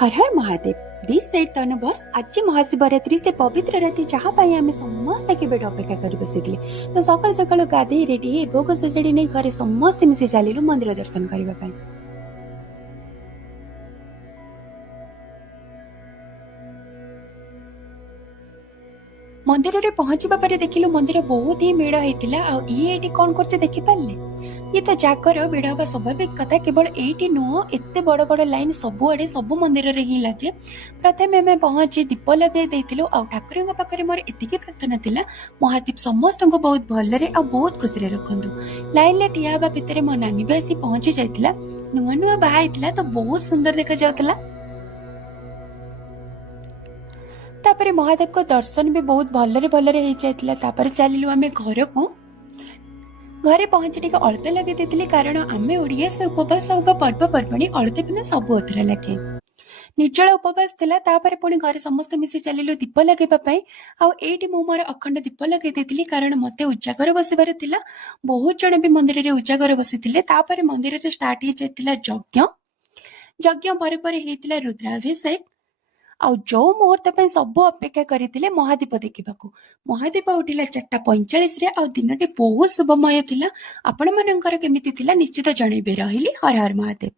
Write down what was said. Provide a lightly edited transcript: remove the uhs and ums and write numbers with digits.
Her Har Mahadev this set तनुबस आज महाशिवरात्रि से पवित्र राति जहाँ आम समस्ते केवे अपेक्षा कर बसी तो सकाल सकाल गाधे रेडी भोग सजाड़ी नहीं घरे समस्ते मिसी चलू मंदिर दर्शन करने। मंदिर में पहुंचवा पर देखिलु मंदिर बहुत ही मेड़ होता ये कौन कर देखी पारे ये तो जाकर भिड़ हवा स्वाभाविक कथा केवल एटी नुह एत बड़ बड़ लाइन सबुआड़े सब मंदिर ही लगे। प्रथम आम पहुंची दीप लगे ठाकुर पाखे मोर एति प्रार्थना थिला महादीप समस्त बहुत भलरे आ बहुत खुशी रखु। लाइन में ठिया हवा भितर मो नानी भी आसी पहुंची जाइतिला नुआ नुआ बाहा तो बहुत सुंदर देखा जाउतला। तापरे महादेव को दर्शन भी बहुत भलरे भलरे हो जाइतिला। तापरे चलिलु आमे घर को घरे पहुंची टिके अलता लगे देथिली कारण आमे ओडिया से उपवास और पर्वपर्वणी अलता बिना सब अधुरा लगे निर्जल उपवास थिला। तापरे पुणी घरे समस्त मिसी चलिलु दीप लगेबा पई आ एठी मो मोर अखंड दीप लगे देथिली कारण मते उजागर बसिबार थिला। बहुत जण भी मंदिर रे उजागर बसिथिले। तापरे मंदिर रे स्टार्ट हो जाइतिला यज्ञ यज्ञ परे परे हेतिला रुद्राभिषेक आ जो मुहूर्त पे सब अपेक्षा करते महादीप देखा। महादीप उठिला 4:45 आ दिनटी बहुत शुभमय थिला। आपण मानकर केमिति थिला निश्चित जनइबे। रहिली हर हर महादेव।